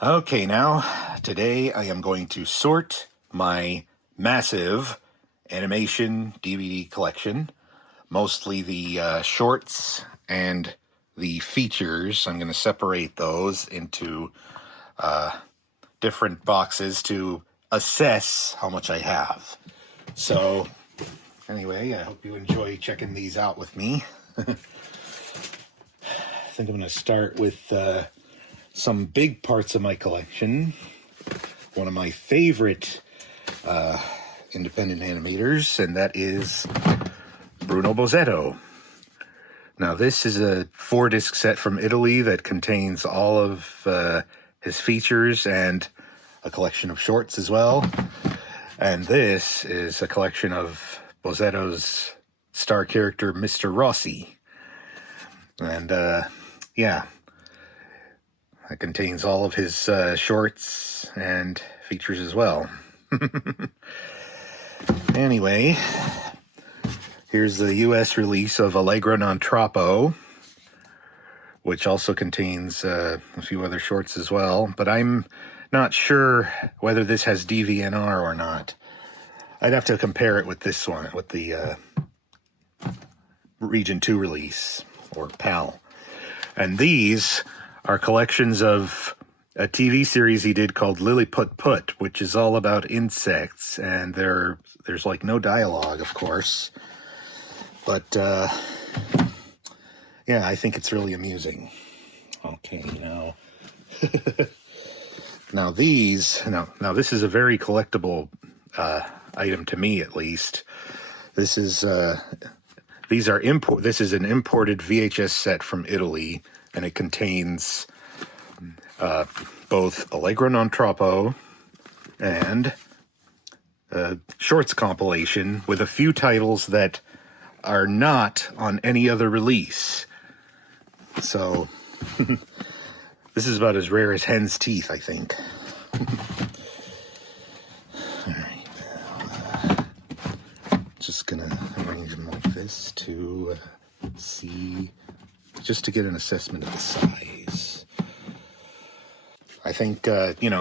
Okay, now, today I am going to sort my massive animation DVD collection, mostly the shorts and the features. I'm going to separate those into different boxes to assess how much I have. So, anyway, I hope you enjoy checking these out with me. I think I'm going to start with some big parts of my collection. One of my favorite independent animators, and that is Bruno Bozzetto. Now, this is a 4-disc set from Italy that contains all of his features and a collection of shorts as well. And this is a collection of Bozzetto's star character, Mr. Rossi. And yeah, it contains all of his shorts and features as well. Anyway, here's the US release of Allegro non troppo, which also contains a few other shorts as well, but I'm not sure whether this has DVNR or not. I'd have to compare it with this one, with the Region 2 release, or PAL. And these are collections of a TV series he did called Lilliput Put, which is all about insects, and there's like no dialogue, of course, but yeah, I think it's really amusing. Okay, now now this is a very collectible item to me, at least. This is this is an imported VHS set from Italy, and it contains both Allegro non troppo and a shorts compilation with a few titles that are not on any other release. So this is about as rare as hen's teeth, I think. All right, just gonna arrange them like this to see, just to get an assessment of the size. I think,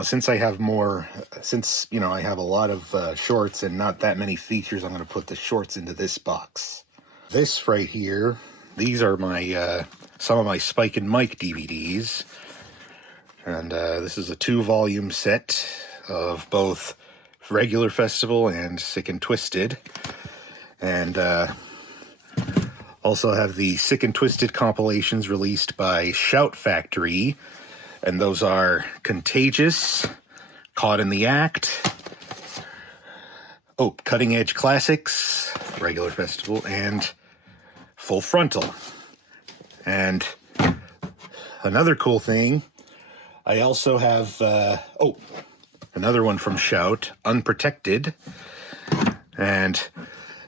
since I have I have a lot of shorts and not that many features, I'm going to put the shorts into this box. This right here, these are my some of my Spike and Mike DVDs. And this is a 2-volume set of both regular Festival and Sick and Twisted. And also have the Sick and Twisted compilations released by Shout Factory. And those are Contagious, Caught in the Act, Cutting Edge Classics, regular Festival, and Full Frontal. And another cool thing, I also have, another one from Shout, Unprotected. And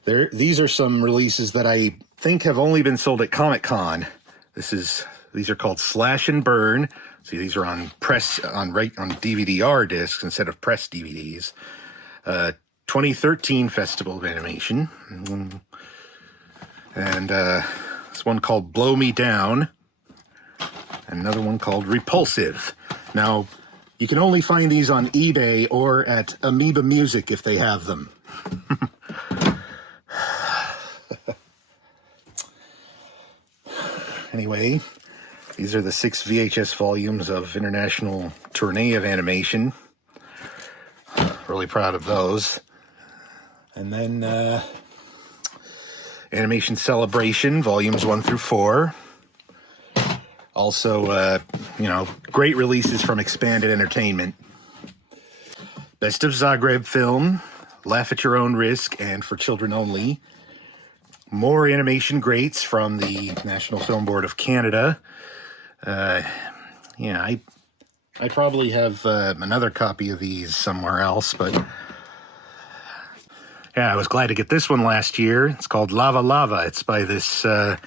these are some releases that I think have only been sold at Comic-Con. These are called Slash and Burn. See, these are on DVD-R discs instead of press DVDs. 2013 Festival of Animation. And this one called Blow Me Down. And another one called Repulsive. Now, you can only find these on eBay or at Amoeba Music if they have them. Anyway, these are the 6 VHS volumes of International Tournée of Animation. Really proud of those. And then Animation Celebration, volumes 1 through 4. Also, great releases from Expanded Entertainment. Best of Zagreb Film, Laugh at Your Own Risk, and For Children Only. More animation greats from the National Film Board of Canada. I probably have another copy of these somewhere else, but yeah, I was glad to get this one last year. It's called Lava Lava. It's by this guy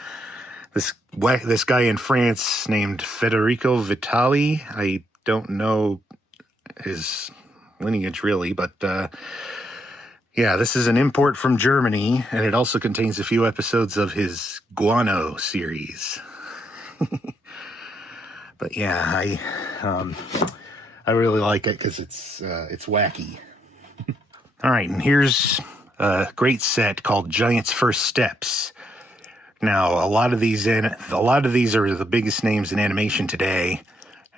in France named Federico Vitali. I don't know his lineage really, but yeah, this is an import from Germany, and it also contains a few episodes of his Guano series. But yeah, I really like it because it's wacky. All right, and here's a great set called Giant's First Steps. Now, a lot of these are the biggest names in animation today,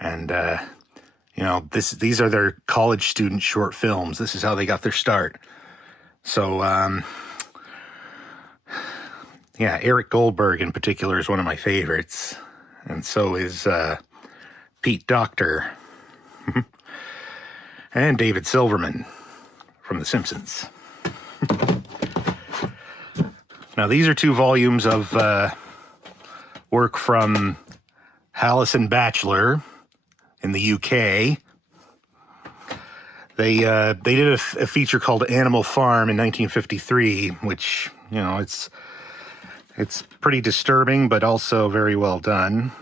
and you know, these are their college student short films. This is how they got their start. So, yeah, Eric Goldberg in particular is one of my favorites, and so is Pete Docter and David Silverman from The Simpsons. Now, these are 2 volumes of work from Hallison Batchelor in the UK. They did a feature called Animal Farm in 1953, which, you know, it's pretty disturbing, but also very well done.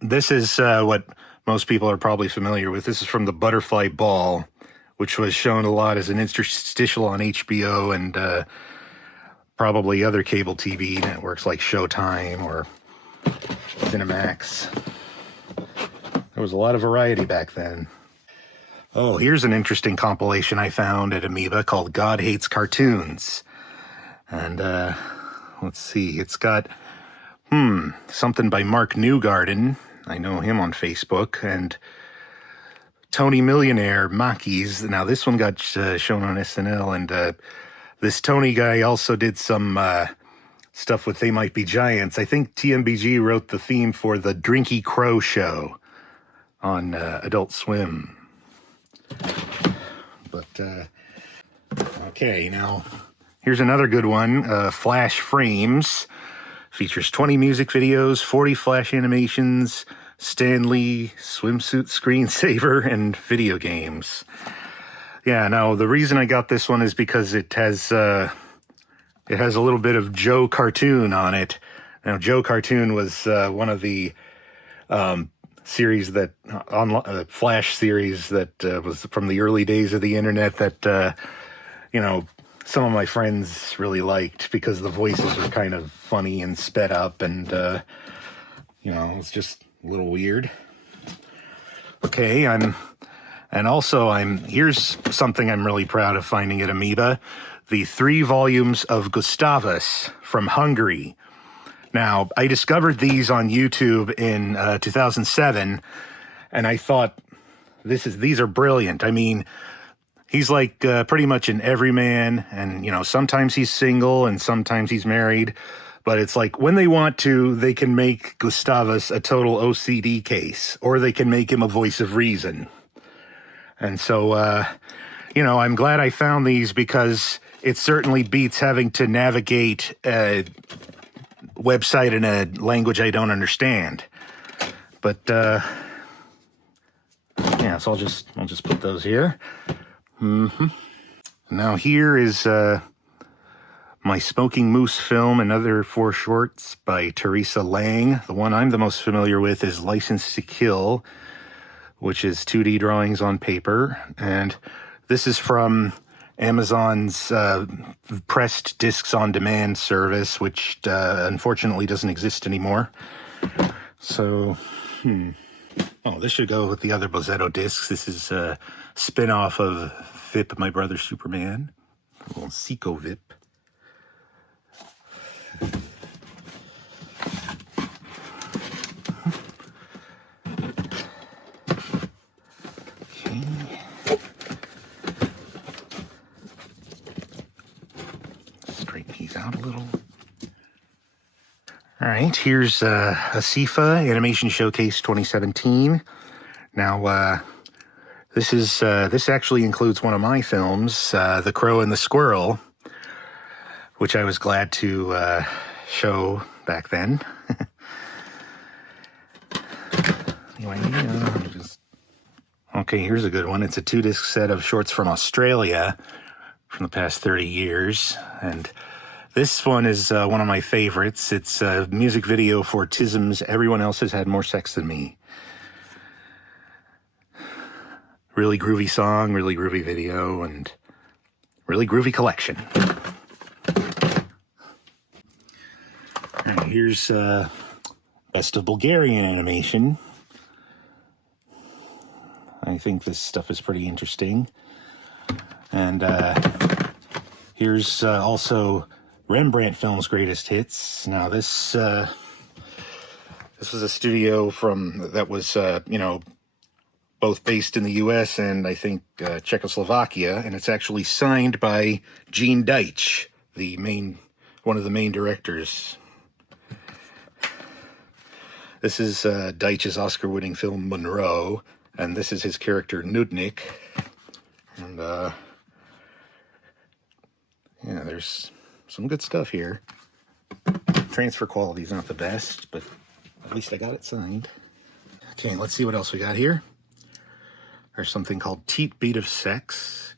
This is what most people are probably familiar with. This is from The Butterfly Ball, which was shown a lot as an interstitial on HBO and probably other cable TV networks like Showtime or Cinemax. There was a lot of variety back then. Oh, here's an interesting compilation I found at Amoeba called God Hates Cartoons. And let's see, it's got something by Mark Newgarden. I know him on Facebook. And Tony Millionaire, Maki's. Now, this one got shown on SNL, and this Tony guy also did some stuff with They Might Be Giants. I think TMBG wrote the theme for the Drinky Crow show on Adult Swim. But, okay, now, here's another good one. Flash Frames. Features 20 music videos, 40 flash animations, Stan Lee, swimsuit screensaver, and video games. Yeah, now the reason I got this one is because it has a little bit of Joe Cartoon on it. Now, Joe Cartoon was one of the series that Flash series that was from the early days of the internet that you know, some of my friends really liked because the voices were kind of funny and sped up, and you know, it's just a little weird. Okay, here's something I'm really proud of finding at Amoeba: the 3 volumes of Gustavus from Hungary. Now, I discovered these on YouTube in 2007, and I thought these are brilliant. I mean, he's like pretty much an everyman, and, you know, sometimes he's single and sometimes he's married, but it's like when they want to, they can make Gustavus a total OCD case, or they can make him a voice of reason. And so, you know, I'm glad I found these because it certainly beats having to navigate a website in a language I don't understand. But, yeah, so I'll just put those here. Now here is my Smoking Moose film and other 4 shorts by Teresa Lang. The one I'm the most familiar with is License to Kill, which is 2D drawings on paper. And this is from Amazon's pressed discs on demand service, which unfortunately doesn't exist anymore. So, oh, this should go with the other Bozzetto discs. This is a spin-off of Vip, My Brother Superman. A little Seco Vip. Okay. Straighten these out a little. All right, here's ASIFA Animation Showcase 2017. Now, this actually includes one of my films, The Crow and the Squirrel, which I was glad to show back then. Anyway, okay, here's a good one. It's a 2-disc set of shorts from Australia from the past 30 years, and this one is one of my favorites. It's a music video for Tism's Everyone Else Has Had More Sex Than Me. Really groovy song, really groovy video, and really groovy collection. And here's Best of Bulgarian Animation. I I think this stuff is pretty interesting. And here's also Rembrandt Films' greatest hits. Now this was a studio that was both based in the U.S. and I think Czechoslovakia, and it's actually signed by Gene Deitch, one of the main directors. This is Deitch's Oscar-winning film Monroe, and this is his character Nudnik. And yeah, there's some good stuff here. Transfer quality's not the best, but at least I got it signed. Okay, let's see what else we got here. There's something called Teat Beat of Sex,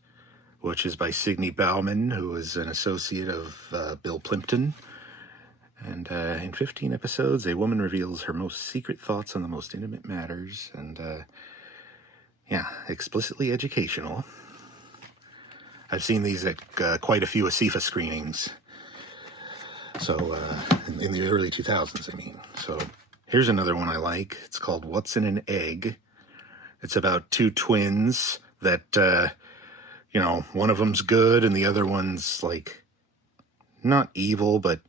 which is by Signe Bauman, who is an associate of Bill Plimpton. And in 15 episodes, a woman reveals her most secret thoughts on the most intimate matters. And yeah, explicitly educational. I've seen these at quite a few ASIFA screenings. So, in the early 2000s, I mean. So, here's another one I like. It's called What's in an Egg? It's about two twins that, one of them's good and the other one's, like, not evil, but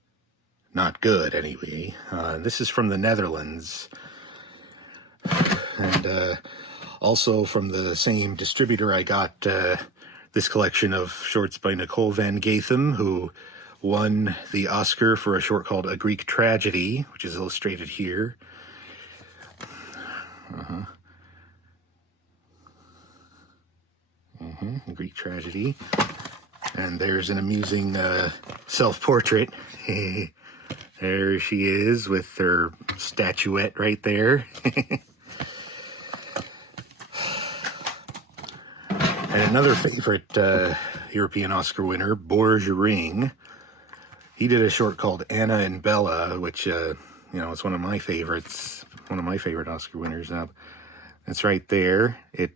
not good, anyway. This is from the Netherlands. And also from the same distributor, I got this collection of shorts by Nicole Van Gatham, who won the Oscar for a short called A Greek Tragedy, which is illustrated here. A Greek Tragedy. And there's an amusing self-portrait. There she is with her statuette right there. And another favorite European Oscar winner, Borge Ring. He did a short called Anna and Bella, which, is one of my favorites. One of my favorite Oscar winners. It's right there. It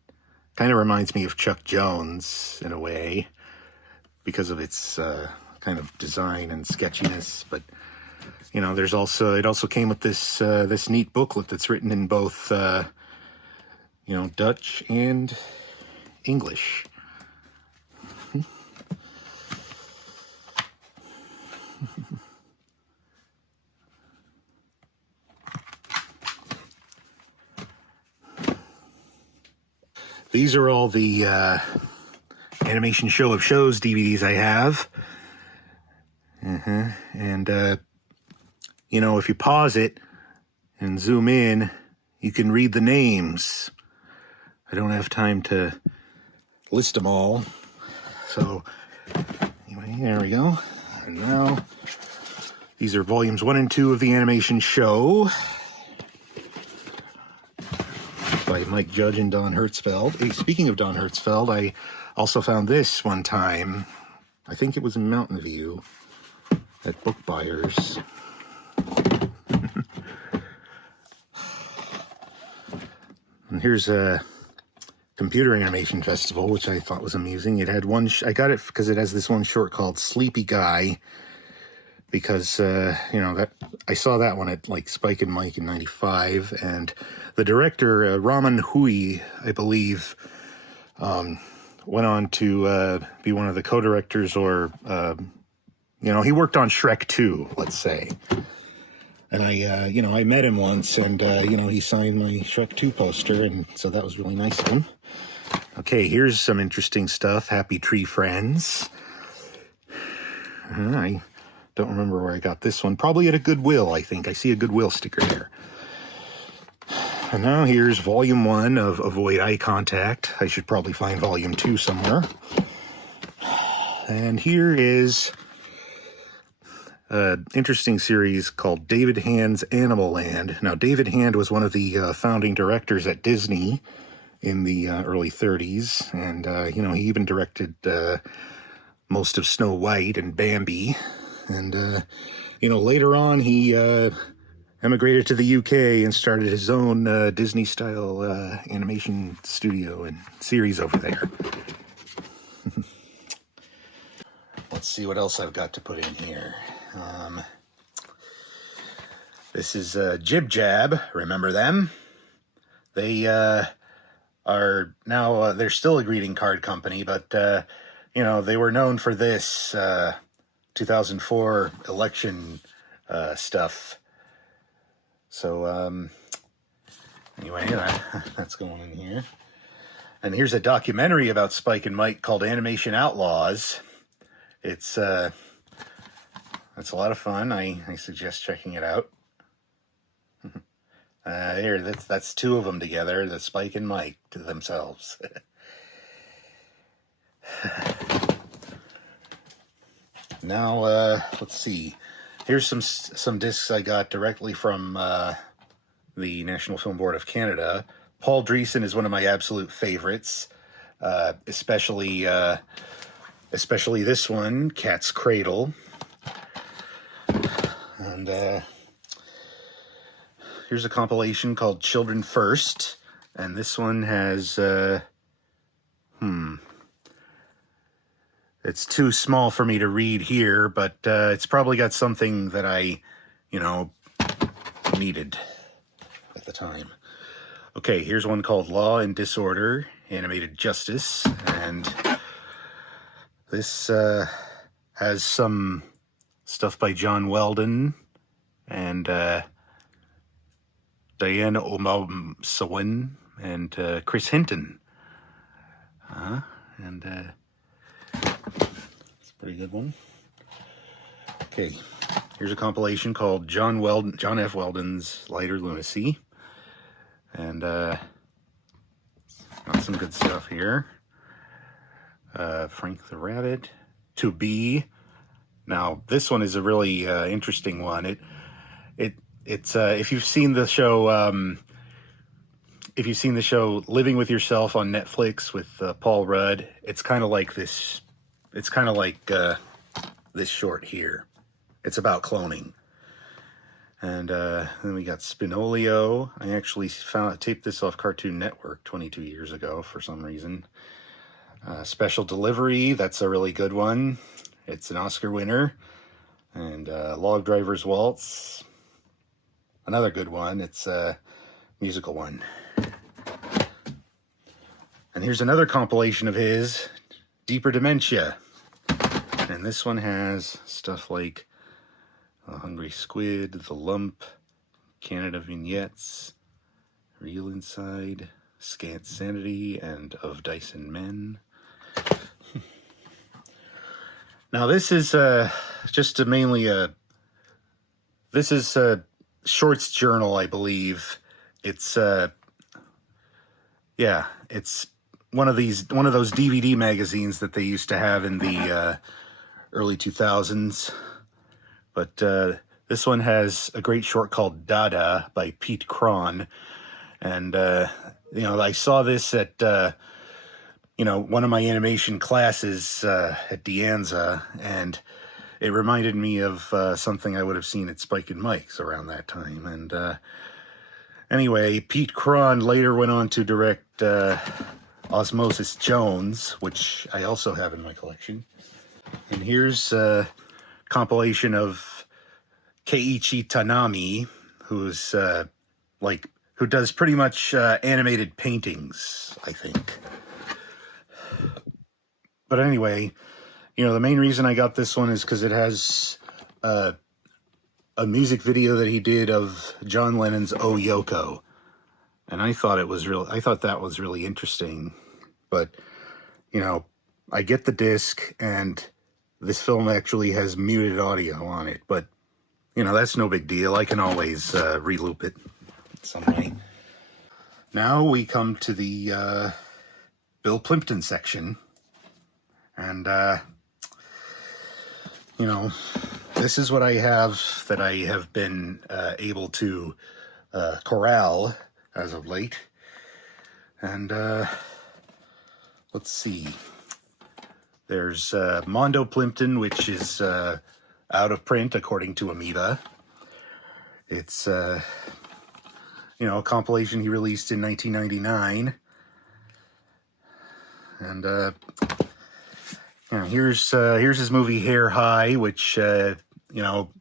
kind of reminds me of Chuck Jones in a way because of its kind of design and sketchiness. But, it also came with this neat booklet that's written in both, Dutch and English. These are all the Animation Show of Shows DVDs I have. And, if you pause it and zoom in, you can read the names. I don't have time to list them all. So, anyway, there we go. And now, these are volumes 1 and 2 of the Animation Show by Mike Judge and Don Hertzfeld. Hey, speaking of Don Hertzfeld, I also found this one time. I think it was in Mountain View at Book Buyers. And here's a Computer Animation Festival, which I thought was amusing. It had I got it because it has this one short called Sleepy Guy, because, I saw that one at, Spike and Mike in 95, and the director, Raman Hui, I believe, went on to be one of the co-directors, or, he worked on Shrek 2, let's say. And I met him once, and, he signed my Shrek 2 poster, and so that was really nice of him. Okay, here's some interesting stuff. Happy Tree Friends. I don't remember where I got this one. Probably at a Goodwill, I think. I see a Goodwill sticker there. And now here's Volume 1 of Avoid Eye Contact. I should probably find Volume 2 somewhere. And here is an interesting series called David Hand's Animal Land. Now, David Hand was one of the founding directors at Disney in the early 30s. And, he even directed most of Snow White and Bambi. And, later on he emigrated to the UK and started his own Disney-style animation studio and series over there. Let's see what else I've got to put in here. This is Jib Jab. Remember them? They are now, they're still a greeting card company, but, you know, they were known for this 2004 election stuff. So, anyway, that's going in here. And here's a documentary about Spike and Mike called Animation Outlaws. It's a lot of fun. I suggest checking it out. Here, that's two of them together, the Spike and Mike to themselves. Now, let's see. Here's some discs I got directly from the National Film Board of Canada. Paul Dreesen is one of my absolute favorites, especially this one, Cat's Cradle. And here's a compilation called Children First, and this one has it's too small for me to read here, but it's probably got something that I, you know, needed at the time. Okay, here's one called Law and Disorder, Animated Justice, and this has some stuff by John Weldon and Diane Omamsawin and Chris Hinton. And it's a pretty good one. Okay, here's a compilation called John F. Weldon's Lighter Lunacy. And got some good stuff here. Frank the Rabbit, To Be. Now, this one is a really interesting one. It's if you've seen the show Living with Yourself on Netflix with Paul Rudd, it's kind of like this. It's kind of like this short here. It's about cloning. And then we got Spinolio. I actually taped this off Cartoon Network 22 years ago for some reason. Special Delivery, that's a really good one. It's an Oscar winner. And Log Driver's Waltz, another good one. It's a musical one. And here's another compilation of his, Deeper Dementia. And this one has stuff like Hungry Squid, The Lump, Canada Vignettes, Real Inside, Scant Sanity, and Of Dice and Men. Now this is this is a shorts journal, I believe. It's it's one of those DVD magazines that they used to have in the early 2000s. But this one has a great short called Dada by Pete Cron. And, you know, I saw this at, you know, one of my animation classes at De Anza, and it reminded me of something I would have seen at Spike and Mike's around that time. And anyway, Pete Cron later went on to direct Osmosis Jones, which I also have in my collection. And here's compilation of Keiichi Tanami, who's who does pretty much animated paintings, I think. But anyway, you know, the main reason I got this one is because it has a music video that he did of John Lennon's "Oh Yoko," and I thought that was really interesting. But you know, I get the disc, and this film actually has muted audio on it, but, you know, that's no big deal. I can always re-loop it some way. Now we come to the Bill Plimpton section. And, you know, this is what I have that I have been able to corral as of late. And let's see. There's Mondo Plimpton, which is out of print according to Amoeba. It's, you know, a compilation he released in 1999. And, you know, here's his movie Hair High, which, you know,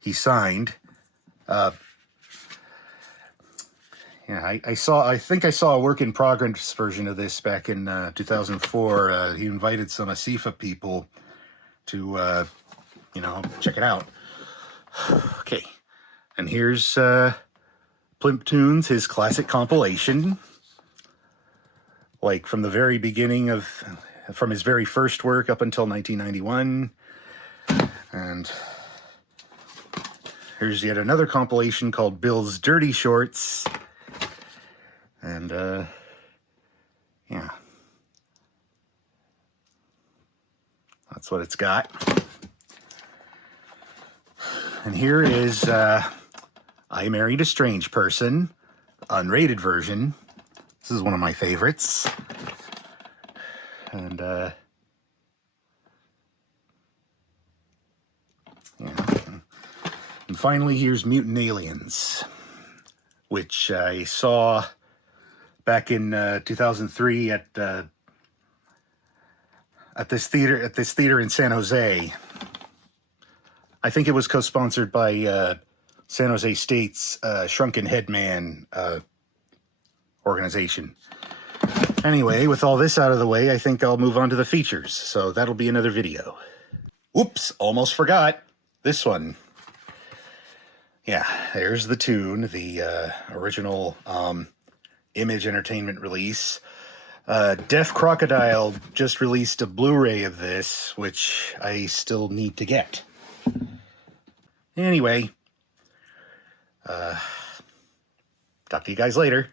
he signed. Yeah, I think I saw a work in progress version of this back in 2004. He invited some ASIFA people to, check it out. Okay, and here's Plimpton's, his classic compilation, like from the very beginning from his very first work up until 1991. And here's yet another compilation called Bill's Dirty Shorts. And, yeah. That's what it's got. And here is I Married a Strange Person, unrated version. This is one of my favorites. And, yeah. And finally, here's Mutant Aliens, which I saw back in 2003 at this theater in San Jose. I think it was co-sponsored by San Jose State's Shrunken Headman organization. Anyway, with all this out of the way, I think I'll move on to the features. So that'll be another video. Oops, almost forgot this one. Yeah, there's the tune, the original Image Entertainment release. Deaf Crocodile just released a Blu-ray of this, which I still need to get. Anyway, talk to you guys later.